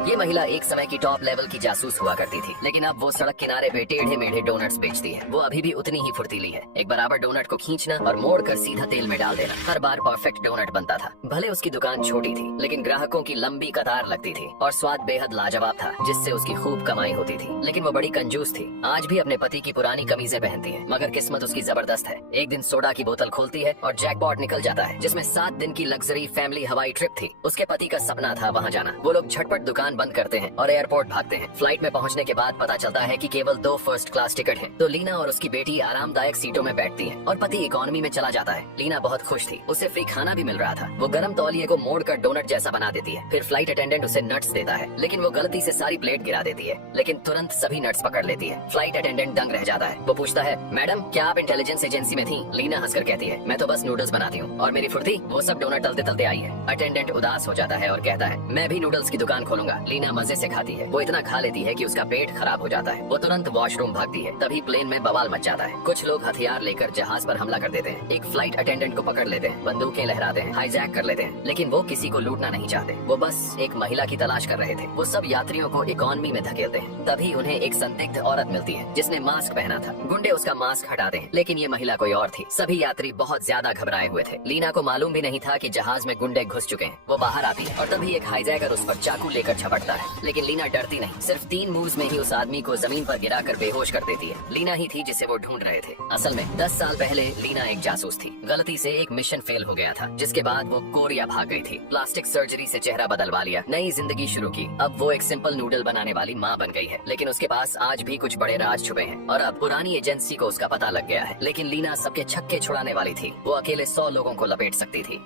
ये महिला एक समय की टॉप लेवल की जासूस हुआ करती थी, लेकिन अब वो सड़क किनारे पे टेढ़े मेढ़े डोनट्स बेचती है। वो अभी भी उतनी ही फुर्तीली है। एक बराबर डोनट को खींचना और मोड़ कर सीधा तेल में डाल देना, हर बार परफेक्ट डोनट बनता था। भले उसकी दुकान छोटी थी, लेकिन ग्राहकों की लंबी कतार लगती थी और स्वाद बेहद लाजवाब था, जिससे उसकी खूब कमाई होती थी। लेकिन वो बड़ी कंजूस थी। आज भी अपने पति की पुरानी कमीजें पहनती है, मगर किस्मत उसकी जबरदस्त है। एक दिन सोडा की बोतल खोलती है और जैकपॉट निकल जाता है, जिसमें 7 दिन की लग्जरी फैमिली हवाई ट्रिप थी। उसके पति का सपना था वहाँ जाना। वो लोग झटपट दुकान बंद करते हैं और एयरपोर्ट भागते हैं। फ्लाइट में पहुँचने के बाद पता चलता है कि केवल 2 फर्स्ट क्लास टिकट हैं। तो लीना और उसकी बेटी आरामदायक सीटों में बैठती हैं और पति इकोनॉमी में चला जाता है। लीना बहुत खुश थी, उसे फ्री खाना भी मिल रहा था। वो गर्म तौलिए को मोड़कर डोनट जैसा बना देती है। फिर फ्लाइट अटेंडेंट उसे नट्स देता है, लेकिन वो गलती से सारी प्लेट गिरा देती है, लेकिन तुरंत सभी नट्स पकड़ लेती है। फ्लाइट अटेंडेंट दंग रह जाता है। वो पूछता है, मैडम क्या आप इंटेलिजेंस एजेंसी में थी? लीना हंसकर कहती है, मैं तो बस नूडल्स बनाती हूँ और मेरी फुर्ती वो सब डोनट तलते तलते आई है। अटेंडेंट उदास हो जाता है और कहता है, मैं भी नूडल्स की दुकान खोलूंगा। लीना मजे से खाती है। वो इतना खा लेती है कि उसका पेट खराब हो जाता है। वो तुरंत वॉशरूम भागती है। तभी प्लेन में बवाल मच जाता है। कुछ लोग हथियार लेकर जहाज पर हमला कर देते हैं। एक फ्लाइट अटेंडेंट को पकड़ लेते हैं, बंदूकें लहराते हैं, हाईजैक कर लेते हैं, लेकिन वो किसी को लूटना नहीं चाहते। वो बस एक महिला की तलाश कर रहे थे। वो सब यात्रियों को इकोनॉमी में धकेलते हैं। तभी उन्हें एक संदिग्ध औरत मिलती है, जिसने मास्क पहना था। गुंडे उसका मास्क हटाते हैं, लेकिन ये महिला कोई और थी। सभी यात्री बहुत ज्यादा घबराए हुए थे। लीना को मालूम भी नहीं था कि जहाज में गुंडे घुस चुके हैं। वो बाहर आती है और तभी एक हाईजैकर उस पर चाकू लेकर झपटता है, लेकिन लीना डरती नहीं। सिर्फ 3 मूव्स में ही उस आदमी को जमीन पर गिराकर बेहोश कर देती है। लीना ही थी जिसे वो ढूंढ रहे थे। असल में 10 साल पहले लीना एक जासूस थी। गलती से एक मिशन फेल हो गया था, जिसके बाद वो कोरिया भाग गई थी। प्लास्टिक सर्जरी से चेहरा बदलवा लिया, नई जिंदगी शुरू की। अब वो एक सिंपल नूडल बनाने वाली माँ बन गई है, लेकिन उसके पास आज भी कुछ बड़े राज छुपे हैं और अब पुरानी एजेंसी को उसका पता लग गया है। लेकिन लीना सबके छक्के छुड़ाने वाली थी। वो अकेले 100 लोगों को लपेट सकती थी।